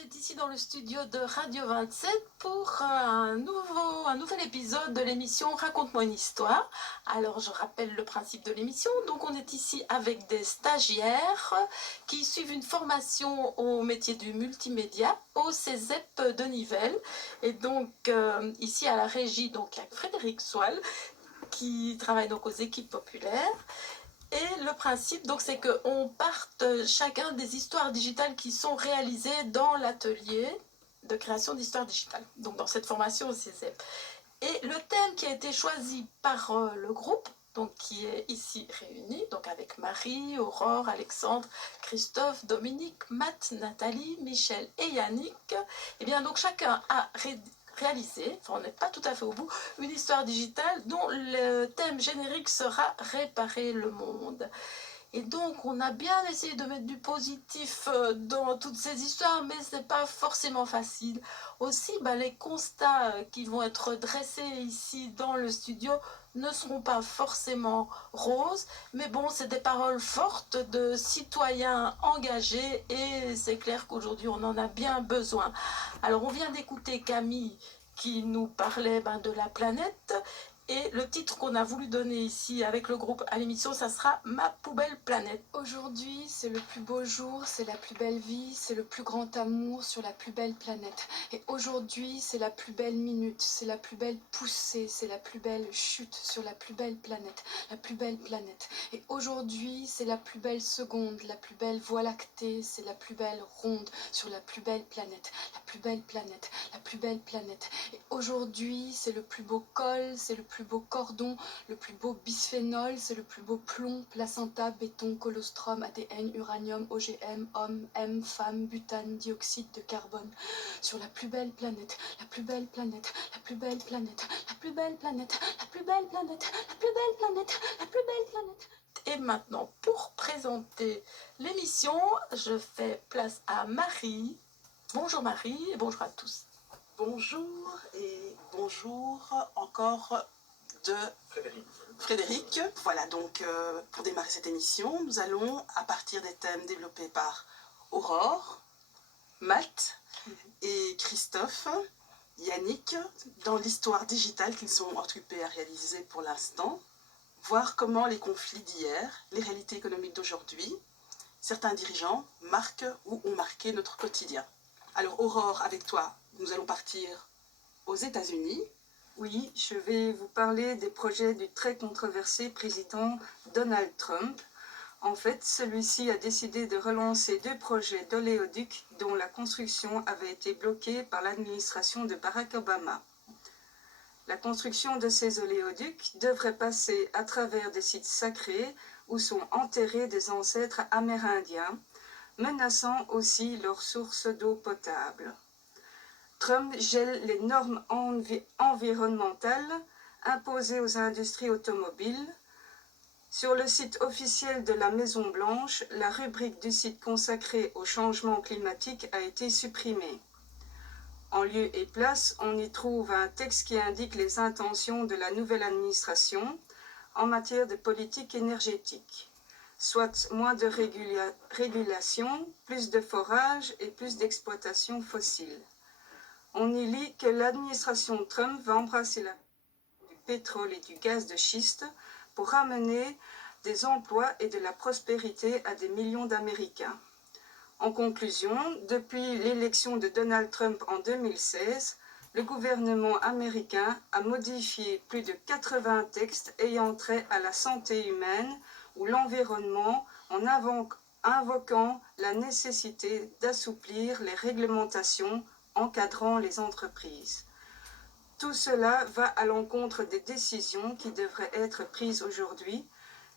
est ici dans le studio de Radio 27 pour un nouvel épisode de l'émission Raconte-moi une histoire. Alors je rappelle le principe de l'émission. Donc on est ici avec des stagiaires qui suivent une formation au métier du multimédia au CESEP de Nivelles. Et donc ici à la régie, donc il y a Frédéric Soile qui travaille donc aux équipes populaires. Et le principe, donc, c'est qu'on parte chacun des histoires digitales qui sont réalisées dans l'atelier de création d'histoires digitales, donc dans cette formation au CESEP. Et le thème qui a été choisi par le groupe, donc qui est ici réuni, donc avec Marie, Aurore, Alexandre, Christophe, Dominique, Matt, Nathalie, Michel et Yannick, et bien donc chacun a réalisé, enfin on n'est pas tout à fait au bout, une histoire digitale dont le thème générique sera Réparer le monde. Et donc on a bien essayé de mettre du positif dans toutes ces histoires, mais ce n'est pas forcément facile. Aussi, les constats qui vont être dressés ici dans le studio ne seront pas forcément roses, mais bon, c'est des paroles fortes de citoyens engagés et c'est clair qu'aujourd'hui on en a bien besoin. Alors on vient d'écouter Camille qui nous parlait de la planète. Et le titre qu'on a voulu donner ici avec le groupe à l'émission, ça sera Ma poubelle planète. Aujourd'hui, c'est le plus beau jour, c'est la plus belle vie, c'est le plus grand amour sur la plus belle planète. Et aujourd'hui, c'est la plus belle minute, c'est la plus belle poussée, c'est la plus belle chute sur la plus belle planète, la plus belle planète. Et aujourd'hui, c'est la plus belle seconde, la plus belle voie lactée, c'est la plus belle ronde sur la plus belle planète, la plus belle planète, la plus belle planète. Et aujourd'hui, c'est le plus beau col, c'est le plus beau cordon, le plus beau bisphénol, c'est le plus beau plomb, placenta, béton, colostrum, ADN, uranium, OGM, homme, M, femme, butane, dioxyde de carbone. Sur la plus belle planète, la plus belle planète, la plus belle planète, la plus belle planète, la plus belle planète, la plus belle planète, la plus belle planète. Et maintenant, pour présenter l'émission, je fais place à Marie. Bonjour Marie et bonjour à tous. Bonjour et bonjour encore de Frédéric. Voilà, donc pour démarrer cette émission, nous allons, à partir des thèmes développés par Aurore, Matt et Christophe, Yannick, dans l'histoire digitale qu'ils sont occupés à réaliser pour l'instant, voir comment les conflits d'hier, les réalités économiques d'aujourd'hui, certains dirigeants marquent ou ont marqué notre quotidien. Alors Aurore, avec toi, nous allons partir aux États-Unis. Oui, je vais vous parler des projets du très controversé président Donald Trump. En fait, celui-ci a décidé de relancer 2 projets d'oléoducs dont la construction avait été bloquée par l'administration de Barack Obama. La construction de ces oléoducs devrait passer à travers des sites sacrés où sont enterrés des ancêtres amérindiens, menaçant aussi leurs sources d'eau potable. Trump gèle les normes environnementales imposées aux industries automobiles. Sur le site officiel de la Maison-Blanche, la rubrique du site consacré au changement climatique a été supprimée. En lieu et place, on y trouve un texte qui indique les intentions de la nouvelle administration en matière de politique énergétique, soit moins de régulation, plus de forage et plus d'exploitation fossile. On y lit que l'administration Trump va embrasser du pétrole et du gaz de schiste pour ramener des emplois et de la prospérité à des millions d'Américains. En conclusion, depuis l'élection de Donald Trump en 2016, le gouvernement américain a modifié plus de 80 textes ayant trait à la santé humaine ou l'environnement en invoquant la nécessité d'assouplir les réglementations encadrant les entreprises. Tout cela va à l'encontre des décisions qui devraient être prises aujourd'hui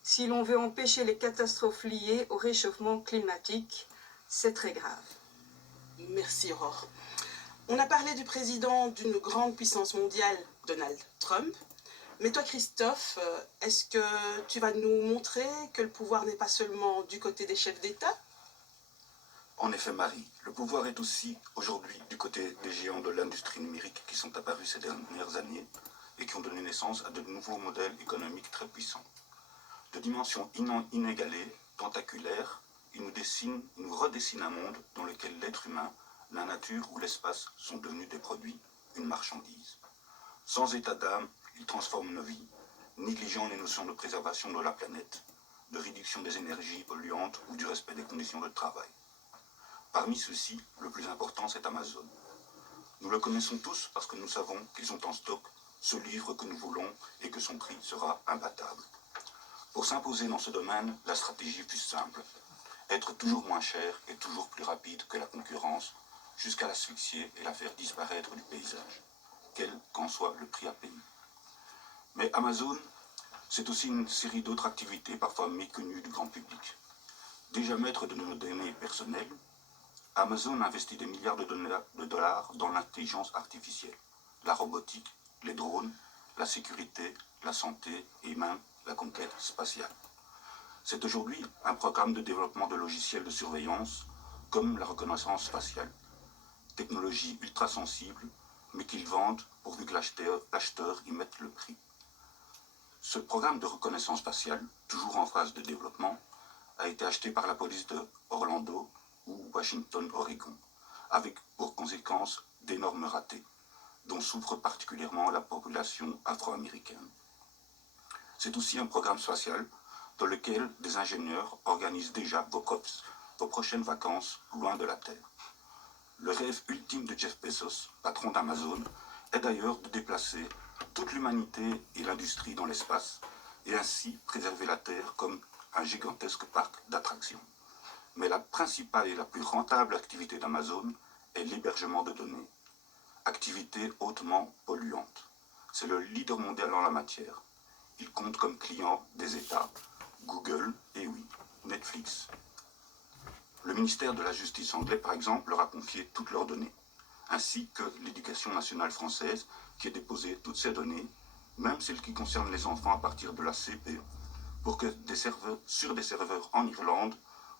si l'on veut empêcher les catastrophes liées au réchauffement climatique. C'est très grave. Merci Aurore. On a parlé du président d'une grande puissance mondiale, Donald Trump. Mais toi Christophe, est-ce que tu vas nous montrer que le pouvoir n'est pas seulement du côté des chefs d'État ? En effet, Marie, le pouvoir est aussi aujourd'hui du côté des géants de l'industrie numérique qui sont apparus ces dernières années et qui ont donné naissance à de nouveaux modèles économiques très puissants. De dimensions inégalées, tentaculaires, ils nous redessinent un monde dans lequel l'être humain la nature ou l'espace sont devenus des produits, une marchandise. Sans état d'âme, ils transforment nos vies, négligeant les notions de préservation de la planète, de réduction des énergies polluantes ou du respect des conditions de travail. Parmi ceux-ci, le plus important, c'est Amazon. Nous le connaissons tous parce que nous savons qu'ils ont en stock ce livre que nous voulons et que son prix sera imbattable. Pour s'imposer dans ce domaine, la stratégie fut simple. Être toujours moins cher et toujours plus rapide que la concurrence, jusqu'à l'asphyxier et la faire disparaître du paysage, quel qu'en soit le prix à payer. Mais Amazon, c'est aussi une série d'autres activités parfois méconnues du grand public. Déjà maître de nos données personnelles, Amazon investit des milliards de dollars dans l'intelligence artificielle, la robotique, les drones, la sécurité, la santé et même la conquête spatiale. C'est aujourd'hui un programme de développement de logiciels de surveillance comme la reconnaissance faciale, technologie ultra sensible, mais qu'ils vendent pourvu que l'acheteur y mette le prix. Ce programme de reconnaissance faciale, toujours en phase de développement, a été acheté par la police de Orlando ou Washington, Oregon, avec pour conséquence d'énormes ratés, dont souffre particulièrement la population afro-américaine. C'est aussi un programme spatial dans lequel des ingénieurs organisent déjà vos prochaines vacances loin de la Terre. Le rêve ultime de Jeff Bezos, patron d'Amazon, est d'ailleurs de déplacer toute l'humanité et l'industrie dans l'espace et ainsi préserver la Terre comme un gigantesque parc d'attractions. Mais la principale et la plus rentable activité d'Amazon est l'hébergement de données, activité hautement polluante. C'est le leader mondial en la matière. Il compte comme clients des États, Google et oui, Netflix. Le ministère de la Justice anglais, par exemple, leur a confié toutes leurs données, ainsi que l'Éducation nationale française, qui a déposé toutes ces données, même celles qui concernent les enfants à partir de la CP, pour que sur des serveurs en Irlande,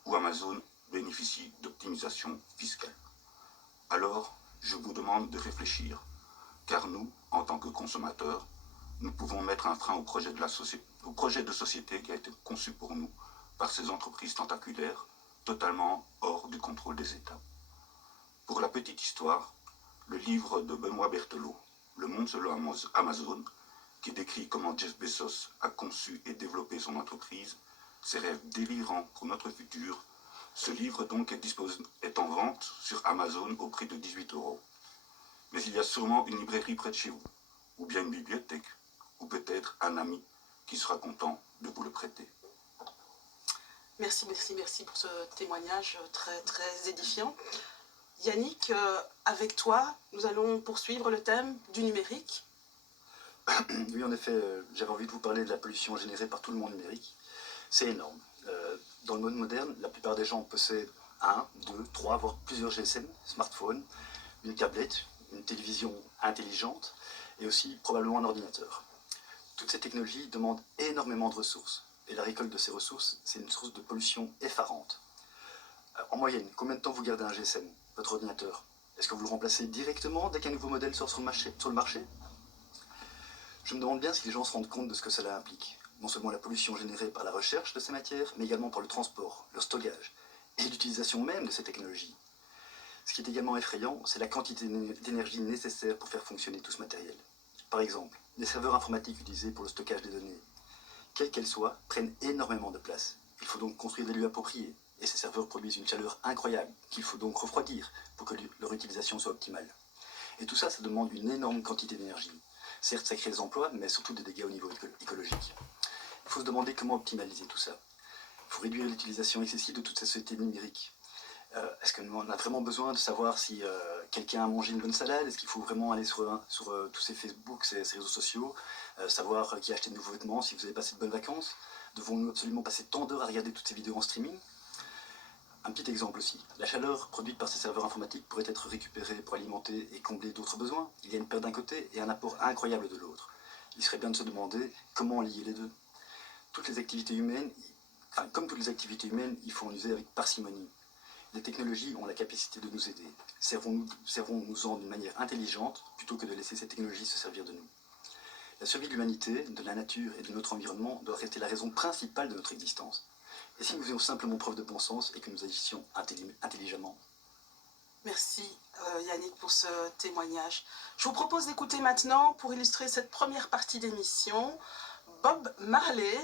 où Amazon bénéficie d'optimisation fiscale. Alors, je vous demande de réfléchir, car nous, en tant que consommateurs, nous pouvons mettre un frein au projet de société qui a été conçu pour nous par ces entreprises tentaculaires, totalement hors du contrôle des États. Pour la petite histoire, le livre de Benoît Berthelot, Le monde selon Amazon, qui décrit comment Jeff Bezos a conçu et développé son entreprise, ses rêves délirants pour notre futur, ce livre donc est en vente sur Amazon au prix de 18 €. Mais il y a sûrement une librairie près de chez vous, ou bien une bibliothèque, ou peut-être un ami qui sera content de vous le prêter. Merci pour ce témoignage très, très édifiant. Yannick, avec toi, nous allons poursuivre le thème du numérique. Oui, en effet, j'avais envie de vous parler de la pollution générée par tout le monde numérique. C'est énorme. Dans le monde moderne, la plupart des gens possèdent 1, 2, 3, voire plusieurs GSM, smartphones, une tablette, une télévision intelligente et aussi probablement un ordinateur. Toutes ces technologies demandent énormément de ressources. Et la récolte de ces ressources, c'est une source de pollution effarante. En moyenne, combien de temps vous gardez un GSM, votre ordinateur? Est-ce que vous le remplacez directement dès qu'un nouveau modèle sort sur le marché? Je me demande bien si les gens se rendent compte de ce que cela implique. Non seulement la pollution générée par la recherche de ces matières, mais également par le transport, leur stockage et l'utilisation même de ces technologies. Ce qui est également effrayant, c'est la quantité d'énergie nécessaire pour faire fonctionner tout ce matériel. Par exemple, les serveurs informatiques utilisés pour le stockage des données, quelles qu'elles soient, prennent énormément de place. Il faut donc construire des lieux appropriés, et ces serveurs produisent une chaleur incroyable, qu'il faut donc refroidir pour que leur utilisation soit optimale. Et tout ça, ça demande une énorme quantité d'énergie. Certes, ça crée des emplois, mais surtout des dégâts au niveau écologique. Il faut se demander comment optimaliser tout ça. Il faut réduire l'utilisation excessive de toute cette société numérique. Est-ce qu'on a vraiment besoin de savoir si quelqu'un a mangé une bonne salade? Est-ce qu'il faut vraiment aller sur tous ces Facebook, ces réseaux sociaux, savoir qui a acheté de nouveaux vêtements, si vous avez passé de bonnes vacances? Devons-nous absolument passer tant d'heures à regarder toutes ces vidéos en streaming? Un petit exemple aussi. La chaleur produite par ces serveurs informatiques pourrait être récupérée pour alimenter et combler d'autres besoins. Il y a une perte d'un côté et un apport incroyable de l'autre. Il serait bien de se demander comment lier les deux. Comme toutes les activités humaines, il faut en user avec parcimonie. Les technologies ont la capacité de nous aider. Servons-nous-en d'une manière intelligente plutôt que de laisser ces technologies se servir de nous. La survie de l'humanité, de la nature et de notre environnement doit rester la raison principale de notre existence. Et si nous faisions simplement preuve de bon sens et que nous agissions intelligemment? Merci Yannick pour ce témoignage. Je vous propose d'écouter maintenant, pour illustrer cette première partie d'émission, Bob Marley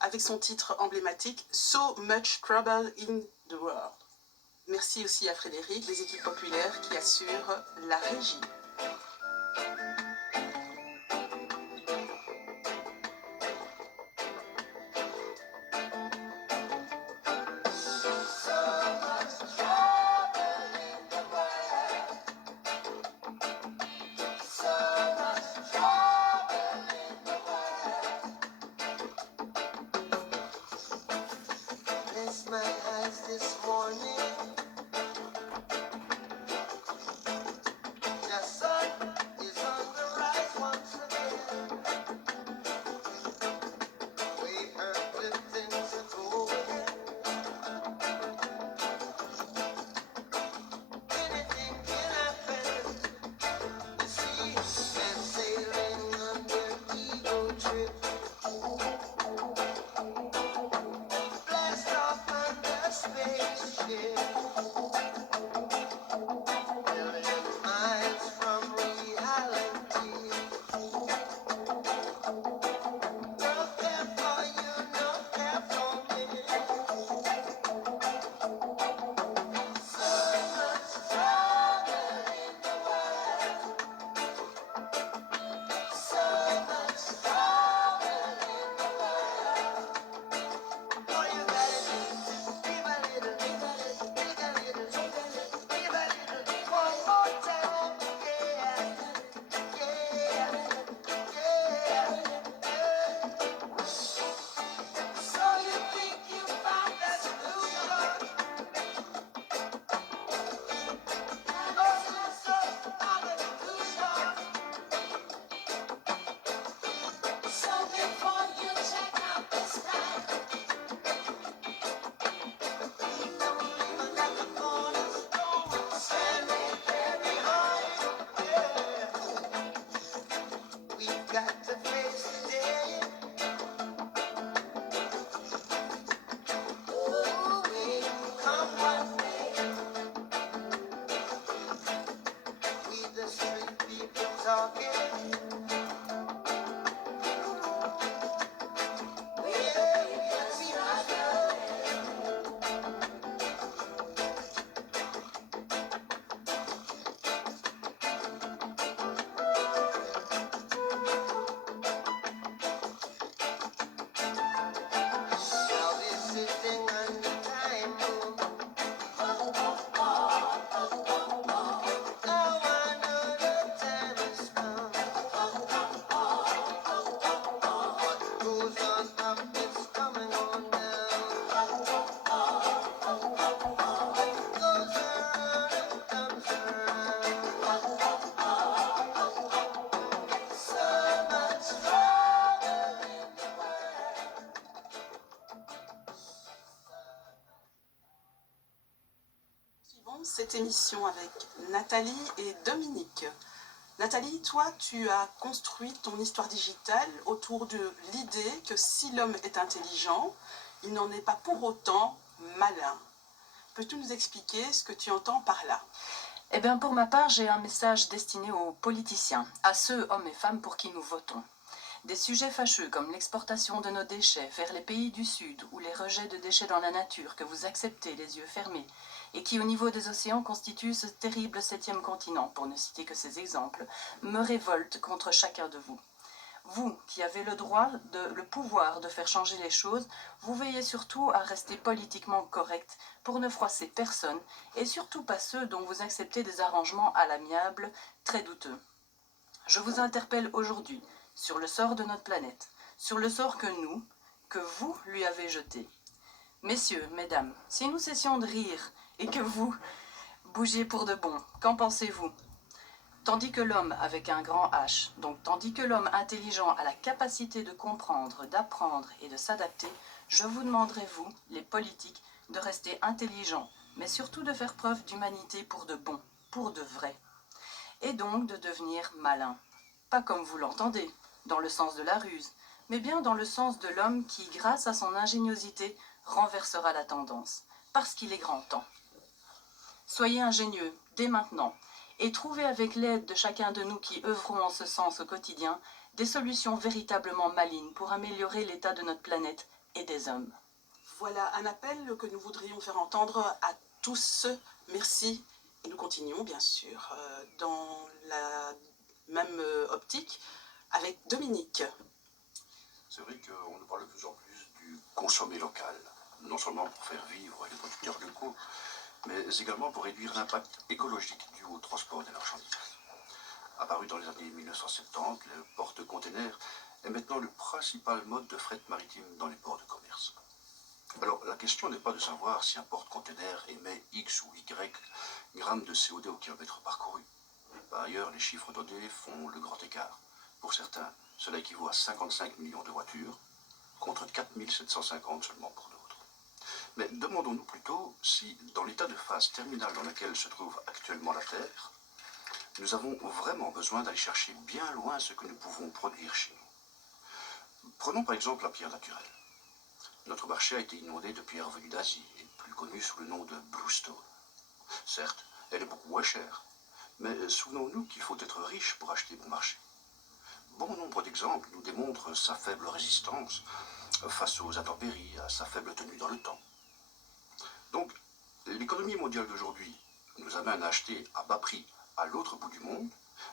avec son titre emblématique So Much Trouble in the World. Merci aussi à Frédéric, des équipes populaires qui assurent la régie. Bless my eyes this morning. The sun is on the rise once again. We heard good things are going. Anything can happen. You see, men sailing on their ego trip. Blast off on the spaceship. Million miles from reality. No care for you, no care for me. So much trouble in the world. So much trouble in the world. All you gotta do is give a little, give a little, give a little, give a little, one more time. Yeah, yeah, yeah, yeah. So you think you found that solution? Oh, solution, found a solution. So before you check out this time, don't even let the cornerstone standing there behind. Yeah, we've got to face the day. Ooh, we come one day. We the street people talking. Yeah, we are struggling. Now we're sitting on the time bomb. Now I know the time has come. What goes on up is coming on down. What goes around comes around. So much trouble in the world. Suivons cette émission avec Nathalie et Dominique. Nathalie, toi, tu as construit ton histoire digitale autour de l'idée que si l'homme est intelligent, il n'en est pas pour autant malin. Peux-tu nous expliquer ce que tu entends par là? Eh bien, pour ma part, j'ai un message destiné aux politiciens, à ceux, hommes et femmes, pour qui nous votons. Des sujets fâcheux comme l'exportation de nos déchets vers les pays du Sud ou les rejets de déchets dans la nature que vous acceptez les yeux fermés et qui, au niveau des océans, constituent ce terrible 7e continent, pour ne citer que ces exemples, me révoltent contre chacun de vous. Vous, qui avez le pouvoir de faire changer les choses, vous veillez surtout à rester politiquement correct pour ne froisser personne et surtout pas ceux dont vous acceptez des arrangements à l'amiable très douteux. Je vous interpelle aujourd'hui sur le sort de notre planète, sur le sort que vous lui avez jeté. Messieurs, mesdames, si nous cessions de rire et que vous bougiez pour de bon, qu'en pensez-vous ? Tandis que l'homme avec un grand H, donc tandis que l'homme intelligent a la capacité de comprendre, d'apprendre et de s'adapter, je vous demanderai, vous, les politiques, de rester intelligents, mais surtout de faire preuve d'humanité pour de bon, pour de vrai. Et donc de devenir malin. Pas comme vous l'entendez, dans le sens de la ruse, mais bien dans le sens de l'homme qui, grâce à son ingéniosité, renversera la tendance, parce qu'il est grand temps. Soyez ingénieux, dès maintenant, et trouver avec l'aide de chacun de nous qui œuvrons en ce sens au quotidien, des solutions véritablement malignes pour améliorer l'état de notre planète et des hommes. Voilà un appel que nous voudrions faire entendre à tous. Merci. Et nous continuons, bien sûr, dans la même optique avec Dominique. C'est vrai qu'on nous parle de plus en plus du consommer local, non seulement pour faire vivre les producteurs locaux, mais également pour réduire l'impact écologique dû au transport des marchandises. Apparu dans les années 1970, le porte-container est maintenant le principal mode de fret maritime dans les ports de commerce. Alors, la question n'est pas de savoir si un porte-container émet X ou Y grammes de CO2 au kilomètre parcouru. Par ailleurs, les chiffres donnés font le grand écart. Pour certains, cela équivaut à 55 millions de voitures, contre 4 750 seulement pour d'autres. Mais demandons-nous plutôt si, dans l'état de phase terminale dans lequel se trouve actuellement la Terre, nous avons vraiment besoin d'aller chercher bien loin ce que nous pouvons produire chez nous. Prenons par exemple la pierre naturelle. Notre marché a été inondé de pierres venues d'Asie, et plus connue sous le nom de Bluestone. Certes, elle est beaucoup moins chère, mais souvenons-nous qu'il faut être riche pour acheter bon marché. Bon nombre d'exemples nous démontrent sa faible résistance face aux intempéries, à sa faible tenue dans le temps. Donc, l'économie mondiale d'aujourd'hui nous amène à acheter à bas prix, à l'autre bout du monde,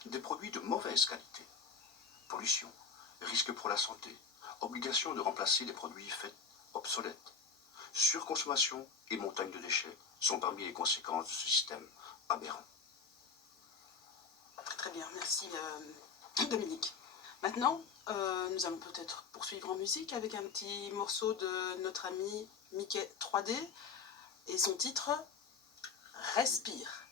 des produits de mauvaise qualité. Pollution, risque pour la santé, obligation de remplacer des produits faits obsolètes. Surconsommation et montagne de déchets sont parmi les conséquences de ce système aberrant. Très bien, merci Dominique. Maintenant, nous allons peut-être poursuivre en musique avec un petit morceau de notre ami Mickey 3D et son titre Respire.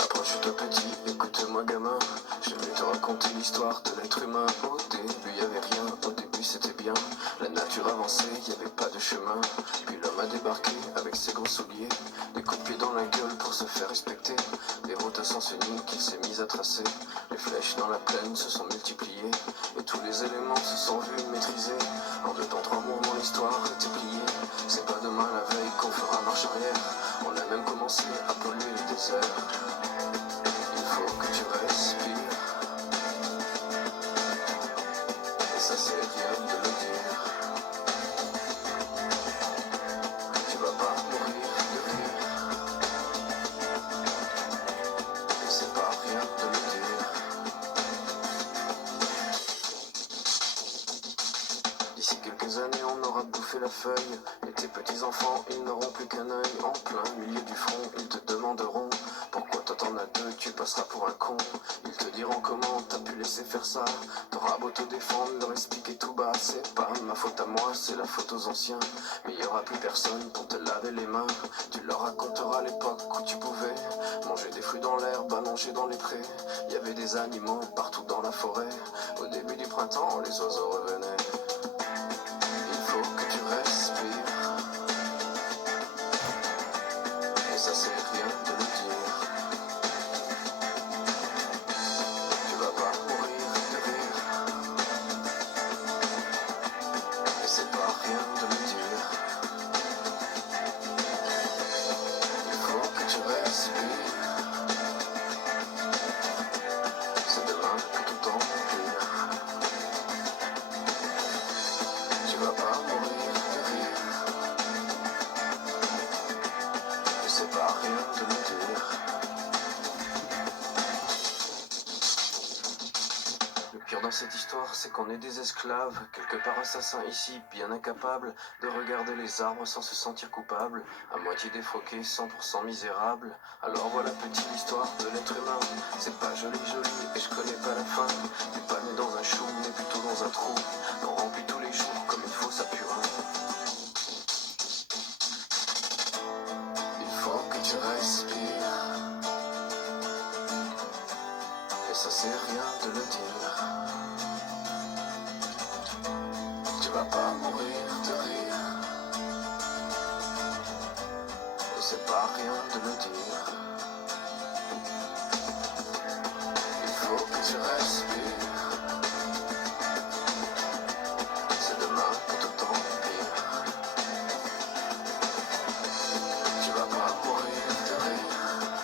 Approche-toi petit, écoute-moi gamin, je vais te raconter l'histoire de l'être humain. Au début y avait rien, au début c'était bien, la nature avançait, y avait pas de chemin. Puis l'homme a débarqué avec ses gros souliers, des coups de pied dans la gueule pour se faire respecter. Des routes à sens unique qu'il s'est mis à tracer, les flèches dans la plaine se sont multipliées, et tous les éléments se sont vus maîtrisés. En 2 temps 3 mouvements l'histoire était pliée, c'est pas demain la veille qu'on fera marche arrière, on a même commencé à polluer le désert. Il faut que tu respires, et ça c'est rien de le dire. Tu vas pas mourir de rire, et c'est pas rien de le dire. D'ici quelques années on aura bouffé la feuille, et tes petits enfants ils n'auront plus qu'un œil. En plein milieu du front ils te demanderont pourquoi toi t'en as 2, tu passeras pour un con. Ils te diront comment t'as pu laisser faire ça, t'auras beau te défendre, leur expliquer tout bas. C'est pas ma faute à moi, c'est la faute aux anciens, mais y aura plus personne pour te laver les mains. Tu leur raconteras l'époque où tu pouvais manger des fruits dans l'herbe, allonger dans les prés. Y avait des animaux partout dans la forêt, au début du printemps les oiseaux revenaient. Il faut que tu respires, et ça c'est rien de le dire. Tu vas pas mourir de rire, et c'est pas rien de le dire. Il faut que tu respires, c'est demain que tout empire. Tu vas pas mourir de rire, et c'est pas rien de le dire. Le pire dans cette histoire, c'est qu'on est des esclaves, quelque part assassins ici, bien incapables de regarder les arbres sans se sentir coupables, à moitié défroqués, 100% misérables. Alors voilà petite l'histoire de l'être humain, c'est pas joli et je connais pas la fin. T'es pas né dans un chou, mais plutôt dans un trou, on remplit tous les jours comme il faut sa purin. Il faut que tu respires, et ça c'est rien de le dire. Tu vas pas mourir de rire, et c'est pas rien de le dire. Il faut que tu respires, c'est demain que tout empire. Tu vas pas mourir de rire,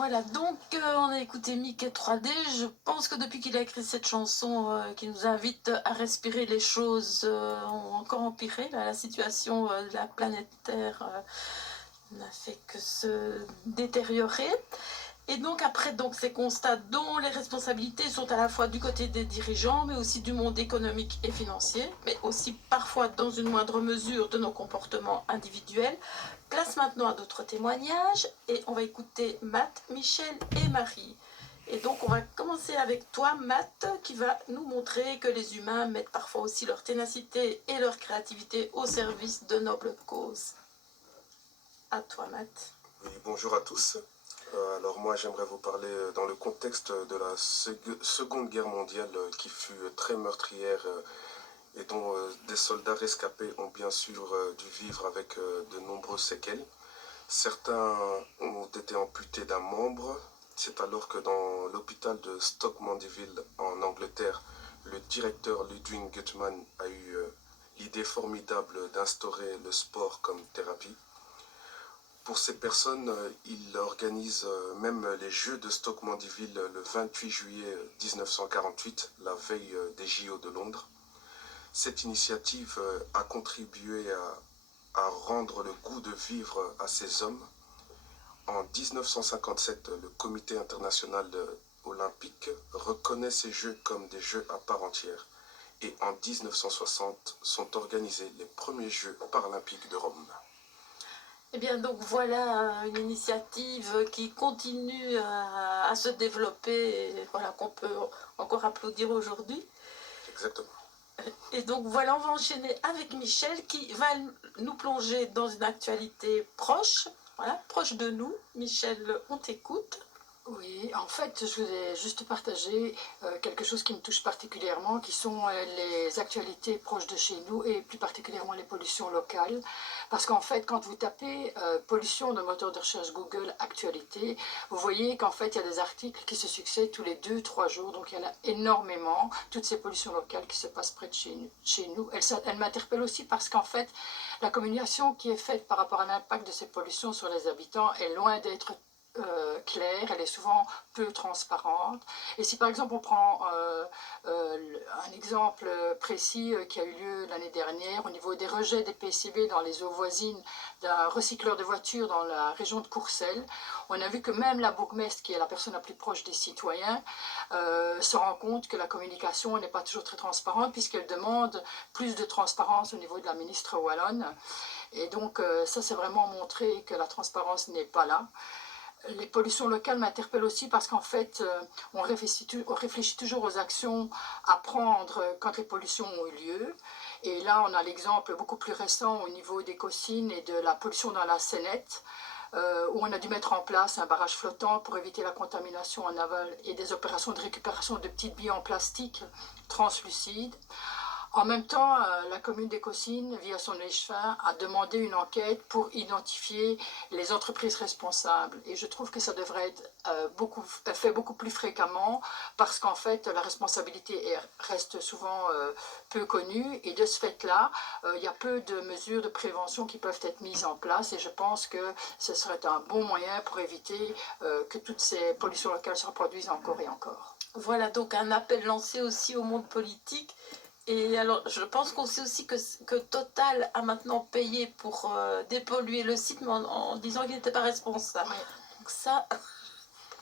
Voilà, donc on a écouté Mickey 3D. Je pense que depuis qu'il a écrit cette chanson qui nous invite à respirer, les choses ont encore empiré. Là, la situation de la planète Terre n'a fait que se détériorer. Et donc après ces constats dont les responsabilités sont à la fois du côté des dirigeants, mais aussi du monde économique et financier, mais aussi parfois dans une moindre mesure de nos comportements individuels, place maintenant à d'autres témoignages et on va écouter Matt, Michel et Marie. Et donc on va commencer avec toi, Matt, qui va nous montrer que les humains mettent parfois aussi leur ténacité et leur créativité au service de nobles causes. À toi, Matt. Oui, bonjour à tous. Alors moi j'aimerais vous parler dans le contexte de la Seconde Guerre mondiale qui fut très meurtrière et dont des soldats rescapés ont bien sûr dû vivre avec de nombreuses séquelles. Certains ont été amputés d'un membre. C'est alors que dans l'hôpital de Stoke Mandeville en Angleterre, le directeur Ludwig Guttmann a eu l'idée formidable d'instaurer le sport comme thérapie. Pour ces personnes, il organise même les Jeux de Stoke Mandeville le 28 juillet 1948, la veille des JO de Londres. Cette initiative a contribué à rendre le goût de vivre à ces hommes. En 1957, le Comité international olympique reconnaît ces Jeux comme des Jeux à part entière. Et en 1960 sont organisés les premiers Jeux paralympiques de Rome. Eh bien, donc voilà une initiative qui continue à se développer et voilà, qu'on peut encore applaudir aujourd'hui. Exactement. Et donc voilà, on va enchaîner avec Michel qui va nous plonger dans une actualité proche, voilà, proche de nous. Michel, on t'écoute. Oui, en fait, je voulais juste partager quelque chose qui me touche particulièrement, qui sont les actualités proches de chez nous et plus particulièrement les pollutions locales. Parce qu'en fait, quand vous tapez pollution dans le moteur de recherche Google Actualité, vous voyez qu'en fait, il y a des articles qui se succèdent tous les 2-3 jours. Donc, il y en a énormément, toutes ces pollutions locales qui se passent près de chez nous. Elles m'interpellent aussi parce qu'en fait, la communication qui est faite par rapport à l'impact de ces pollutions sur les habitants est loin d'être claire, elle est souvent peu transparente. Et si par exemple on prend un exemple précis qui a eu lieu l'année dernière au niveau des rejets des PCB dans les eaux voisines d'un recycleur de voitures dans la région de Courcelles, on a vu que même la bourgmestre, qui est la personne la plus proche des citoyens, se rend compte que la communication n'est pas toujours très transparente puisqu'elle demande plus de transparence au niveau de la ministre wallonne. Et donc ça c'est vraiment montré que la transparence n'est pas là. Les pollutions locales m'interpellent aussi parce qu'en fait, on réfléchit toujours aux actions à prendre quand les pollutions ont eu lieu. Et là, on a l'exemple beaucoup plus récent au niveau des Caussines et de la pollution dans la Sénette, où on a dû mettre en place un barrage flottant pour éviter la contamination en aval et des opérations de récupération de petites billes en plastique translucides. En même temps, la commune des Caussines, via son échevin, a demandé une enquête pour identifier les entreprises responsables. Et je trouve que ça devrait être fait beaucoup plus fréquemment parce qu'en fait, la responsabilité reste souvent peu connue. Et de ce fait-là, il y a peu de mesures de prévention qui peuvent être mises en place. Et je pense que ce serait un bon moyen pour éviter que toutes ces pollutions locales se reproduisent encore et encore. Voilà donc un appel lancé aussi au monde politique. Et alors, je pense qu'on sait aussi que Total a maintenant payé pour dépolluer le site, mais en disant qu'il n'était pas responsable. Oui. Donc ça,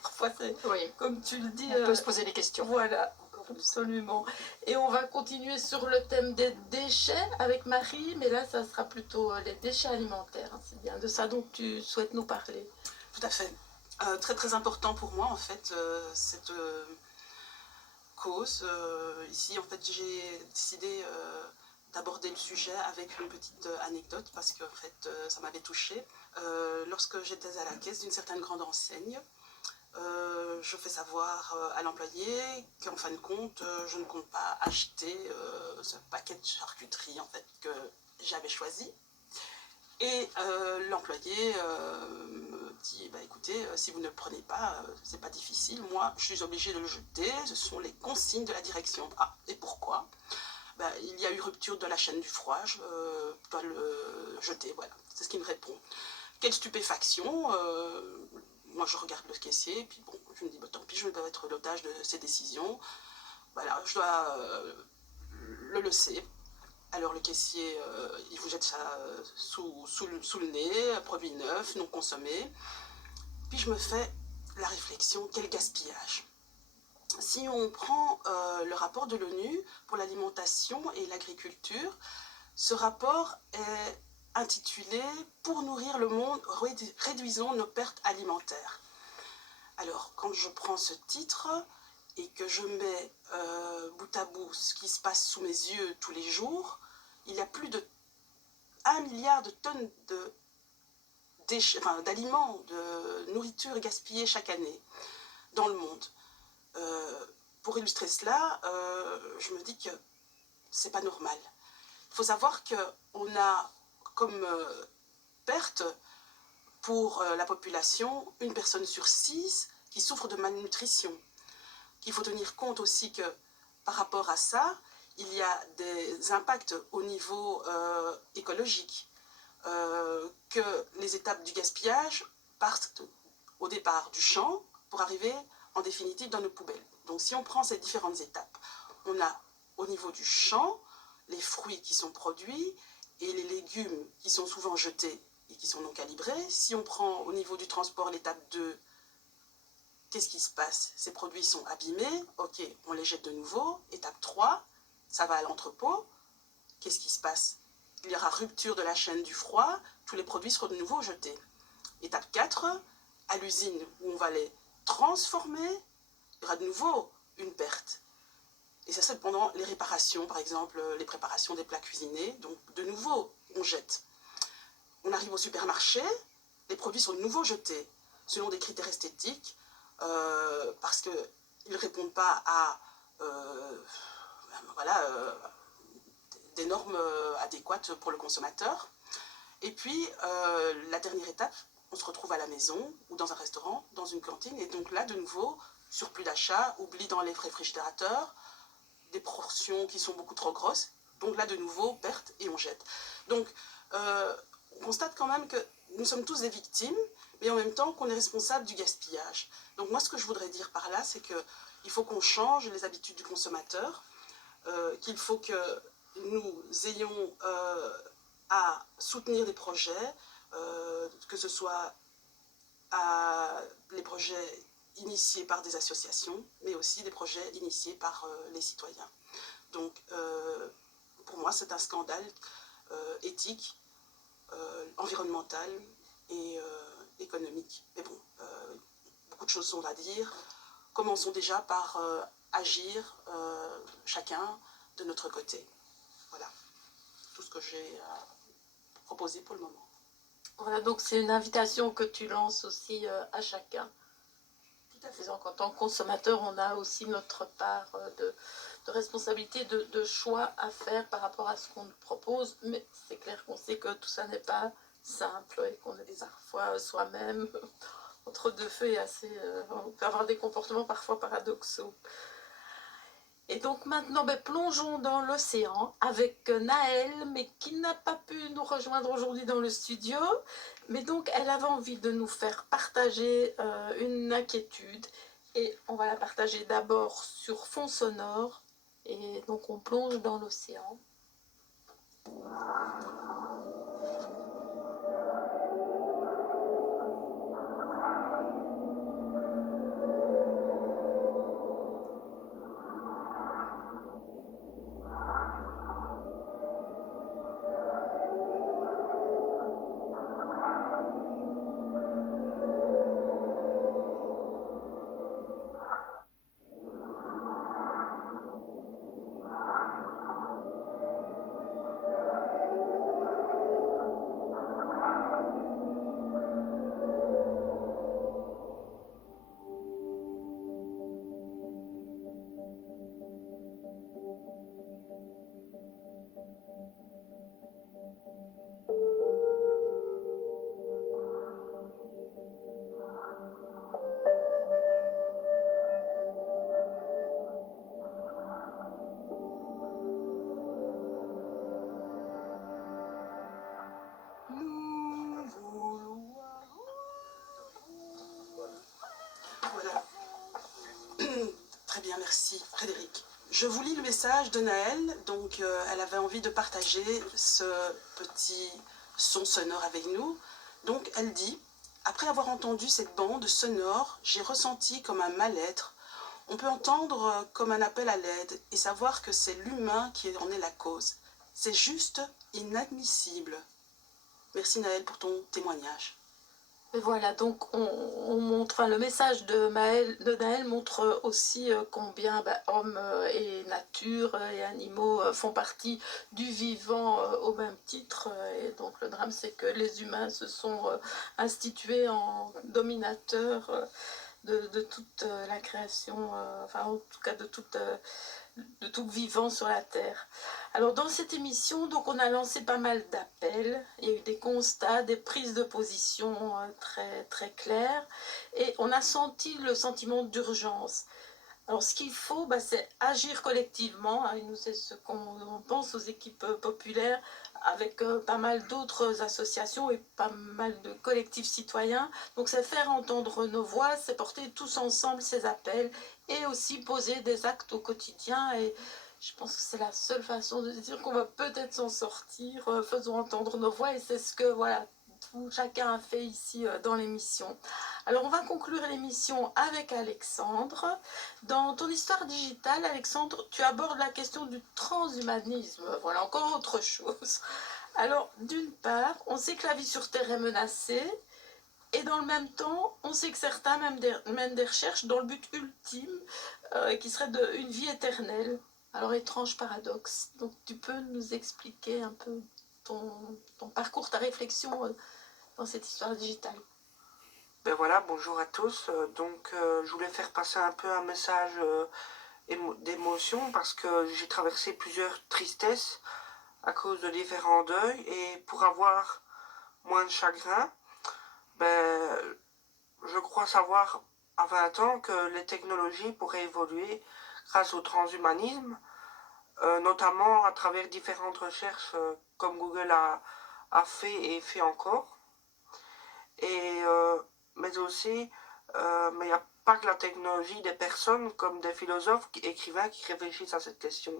parfois c'est, Oui. comme tu le dis... On peut se poser des questions. Voilà, absolument. Et on va continuer sur le thème des déchets avec Marie, mais là, ça sera plutôt les déchets alimentaires. C'est bien de ça dont tu souhaites nous parler. Tout à fait. Très très important pour moi, en fait, cette... cause. Ici, en fait, j'ai décidé d'aborder le sujet avec une petite anecdote parce que en fait, ça m'avait touchée. Lorsque j'étais à la caisse d'une certaine grande enseigne, je fais savoir à l'employé qu'en fin de compte, je ne compte pas acheter ce paquet de charcuterie en fait, que j'avais choisi. Et l'employé me dit, bah, écoutez, si vous ne le prenez pas, c'est pas difficile, moi je suis obligée de le jeter, ce sont les consignes de la direction. Ah, et pourquoi? Bah, il y a eu rupture de la chaîne du froid, je dois le jeter, voilà, c'est ce qu'il me répond. Quelle stupéfaction, moi je regarde le caissier, et puis bon, je me dis, bah, tant pis, je ne vais pas être l'otage de ses décisions. Voilà, je dois le laisser. Alors le caissier, il vous jette ça sous le nez, produit neuf, non consommé. Puis je me fais la réflexion, quel gaspillage. Si on prend le rapport de l'ONU pour l'alimentation et l'agriculture, ce rapport est intitulé « Pour nourrir le monde, réduisons nos pertes alimentaires ». Alors, quand je prends ce titre et que je mets bout à bout ce qui se passe sous mes yeux tous les jours, il y a plus de 1 milliard de tonnes d'aliments, de nourriture gaspillée chaque année dans le monde. Pour illustrer cela, je me dis que c'est pas normal. Il faut savoir qu'on a comme perte pour la population une personne sur 6 qui souffre de malnutrition. Il faut tenir compte aussi que par rapport à ça, il y a des impacts au niveau écologique, que les étapes du gaspillage partent au départ du champ pour arriver en définitive dans nos poubelles. Donc si on prend ces différentes étapes, on a au niveau du champ les fruits qui sont produits et les légumes qui sont souvent jetés et qui sont non calibrés. Si on prend au niveau du transport l'étape 2, qu'est-ce qui se passe? Ces produits sont abîmés, ok, on les jette de nouveau. Étape 3, ça va à l'entrepôt. Qu'est-ce qui se passe? Il y aura rupture de la chaîne du froid, tous les produits seront de nouveau jetés. Étape 4, à l'usine où on va les transformer, il y aura de nouveau une perte. Et ça, c'est pendant les réparations, par exemple, les préparations des plats cuisinés. Donc, de nouveau, on jette. On arrive au supermarché, les produits sont de nouveau jetés, selon des critères esthétiques, parce qu'ils ne répondent pas à des normes adéquates pour le consommateur. Et puis, la dernière étape, on se retrouve à la maison ou dans un restaurant, dans une cantine, et donc là, de nouveau, surplus d'achat, oubli dans les réfrigérateurs, des portions qui sont beaucoup trop grosses, donc là, de nouveau, perte et on jette. Donc, on constate quand même que nous sommes tous des victimes, mais en même temps qu'on est responsable du gaspillage. Donc moi, ce que je voudrais dire par là, c'est qu'il faut qu'on change les habitudes du consommateur, qu'il faut que nous ayons à soutenir des projets, que ce soit les projets initiés par des associations, mais aussi des projets initiés par les citoyens. Donc, pour moi, c'est un scandale éthique, environnemental et économique. Mais bon, beaucoup de choses sont à dire. Commençons déjà par agir chacun de notre côté. Voilà, tout ce que j'ai à proposer pour le moment. Voilà, donc c'est une invitation que tu lances aussi à chacun. Tout à fait. Disons qu'en tant que consommateur, on a aussi notre part de responsabilité, de choix à faire par rapport à ce qu'on nous propose. Mais c'est clair qu'on sait que tout ça n'est pas simple et qu'on est parfois soi-même entre deux feux et on peut avoir des comportements parfois paradoxaux. Et donc maintenant, plongeons dans l'océan avec Naël, mais qui n'a pas pu nous rejoindre aujourd'hui dans le studio. Mais donc, elle avait envie de nous faire partager une inquiétude. Et on va la partager d'abord sur fond sonore. Et donc, on plonge dans l'océan. Très bien, merci Frédéric. Je vous lis le message de Naël. Donc, elle avait envie de partager ce petit son sonore avec nous. Donc, elle dit « Après avoir entendu cette bande sonore, j'ai ressenti comme un mal-être. On peut entendre comme un appel à l'aide et savoir que c'est l'humain qui en est la cause. C'est juste inadmissible. » Merci Naël pour ton témoignage. Et voilà, donc on montre, enfin, le message de Naël montre aussi combien hommes et nature et animaux font partie du vivant au même titre. Et donc le drame, c'est que les humains se sont institués en dominateurs de toute la création, enfin en tout cas de tout vivant sur la Terre. Alors dans cette émission, donc on a lancé pas mal d'appels, il y a eu des constats, des prises de position très, très claires, et on a senti le sentiment d'urgence. Alors ce qu'il faut, c'est agir collectivement, et nous c'est ce qu'on pense aux équipes populaires, avec pas mal d'autres associations et pas mal de collectifs citoyens. Donc c'est faire entendre nos voix, c'est porter tous ensemble ces appels et aussi poser des actes au quotidien. Et je pense que c'est la seule façon de dire qu'on va peut-être s'en sortir. Faisons entendre nos voix et c'est ce que tout chacun a fait ici dans l'émission. Alors on va conclure l'émission avec Alexandre. Dans ton histoire digitale, Alexandre, tu abordes la question du transhumanisme. Voilà, encore autre chose. Alors, d'une part, on sait que la vie sur Terre est menacée, et dans le même temps, on sait que certains mènent des recherches dans le but ultime, qui serait une vie éternelle. Alors, étrange paradoxe. Donc, tu peux nous expliquer un peu ton parcours, ta réflexion dans cette histoire digitale? Ben voilà, bonjour à tous. Je voulais faire passer un peu un message d'émotion parce que j'ai traversé plusieurs tristesses à cause de différents deuils, et pour avoir moins de chagrin, je crois savoir à 20 ans que les technologies pourraient évoluer grâce au transhumanisme, notamment à travers différentes recherches comme Google a fait et fait encore. Mais aussi, il n'y a pas que la technologie, des personnes comme des philosophes, écrivains qui réfléchissent à cette question.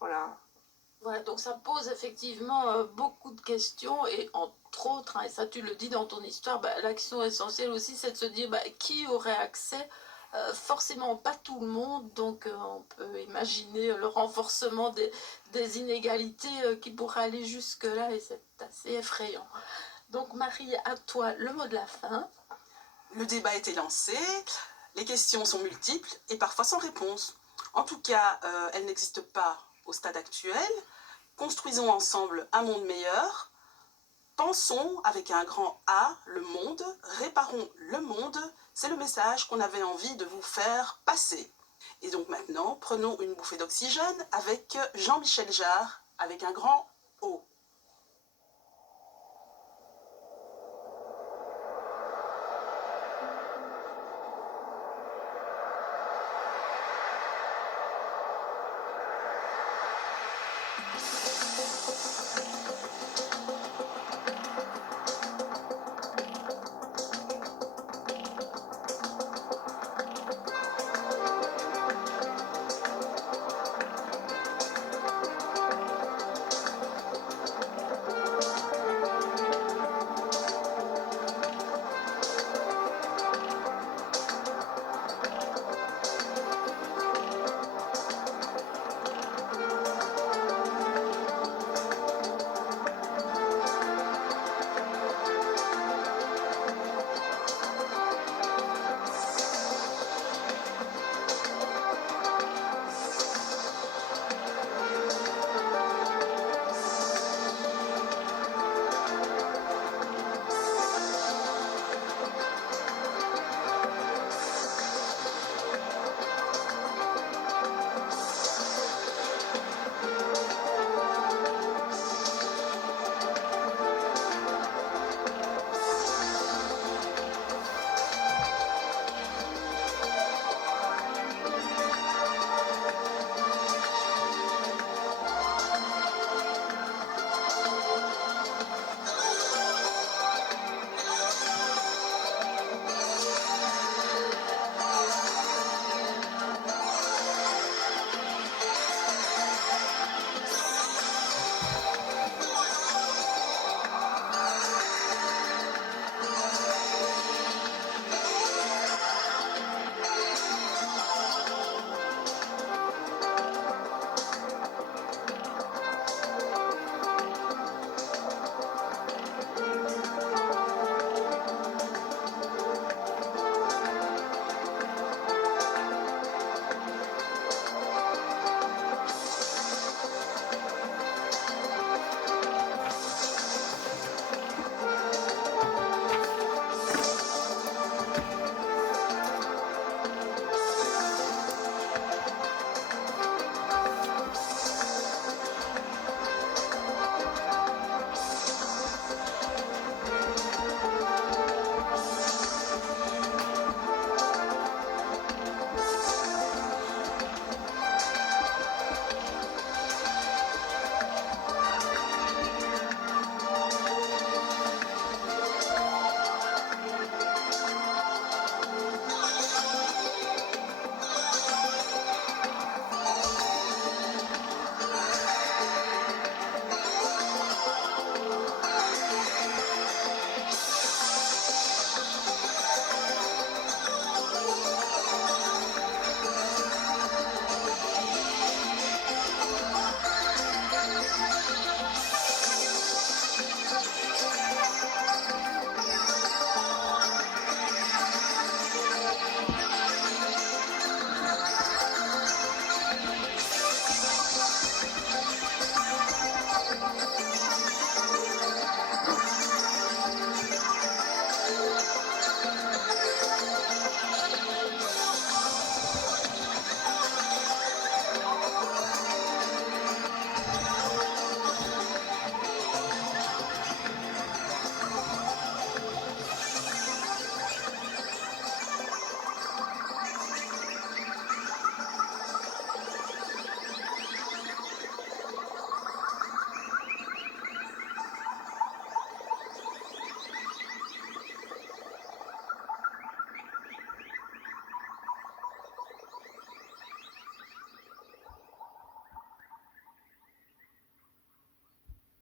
Voilà. Voilà, donc ça pose effectivement beaucoup de questions, et entre autres, et ça tu le dis dans ton histoire, la question essentielle aussi, c'est de se dire qui aurait accès. Forcément pas tout le monde, donc on peut imaginer le renforcement des inégalités qui pourraient aller jusque là, et c'est assez effrayant. Donc Marie, à toi le mot de la fin. Le débat a été lancé, les questions sont multiples et parfois sans réponse. En tout cas, elles n'existent pas au stade actuel. Construisons ensemble un monde meilleur. Pensons avec un grand A, le monde. Réparons le monde. C'est le message qu'on avait envie de vous faire passer. Et donc maintenant, prenons une bouffée d'oxygène avec Jean-Michel Jarre, avec un grand O.